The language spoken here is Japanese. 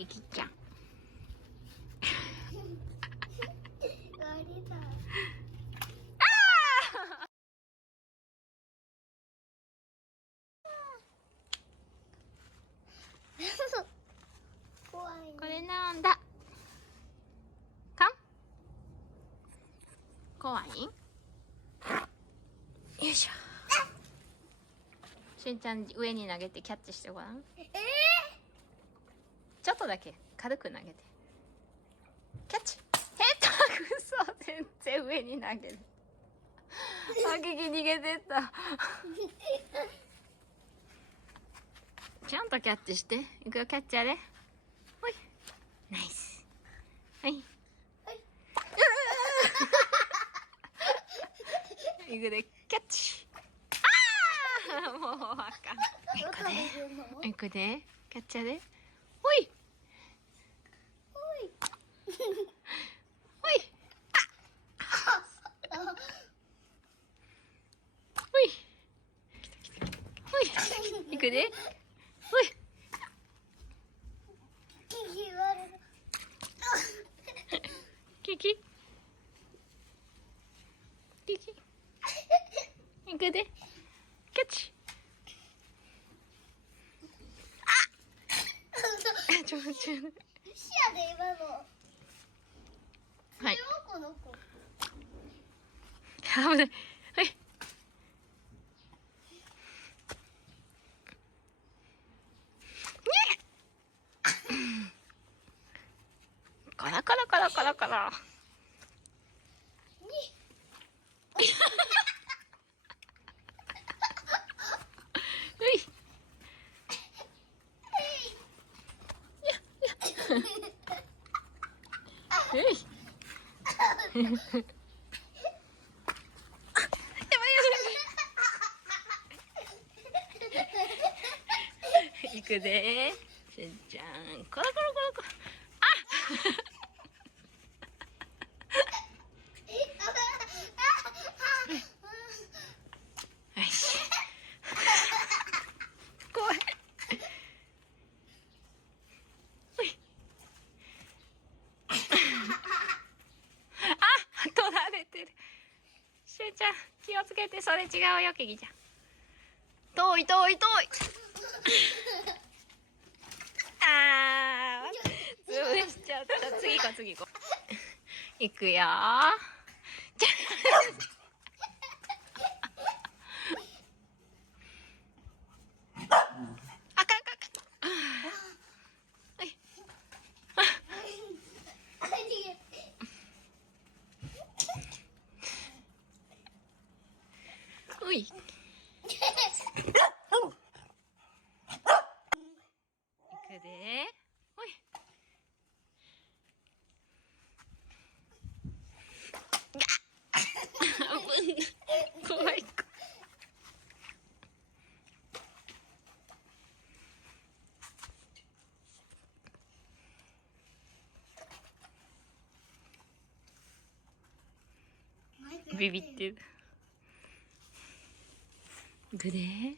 キキちゃん。怖いね。これなんだ。かん。怖い。よいしょ。しんちゃん上に投げてキャッチしてごらん。ちょっとだけ軽く投げて。キャッチ。嘘、全然上に投げる。あきき逃げてった。ちゃんとキャッチして。いくよ、キャッチャーで。ほい。ナイス。はい。いくで、キャッチ。ああ、もうあかん。いくで。いくで。キャッチャーで。ほい。ほい。ほい。ほい。いくで。ほい。キキ。キキ。いくで。キャッチ。ちょっと視野で今の。はい。この子。危ない。はい。コロコロコロコロコロ。いくで。しんちゃん、コロコロコロコロ。よし。怖い。ほい。取られてる。しゅうちゃん、気をつけて、それ違うよ、キキちゃん。遠い遠い遠い。潰しちゃった。次行こう、次行こう。行くよー。あかんあかん。はい。おい。行くで。おい。怖い。ビビってる。行くで。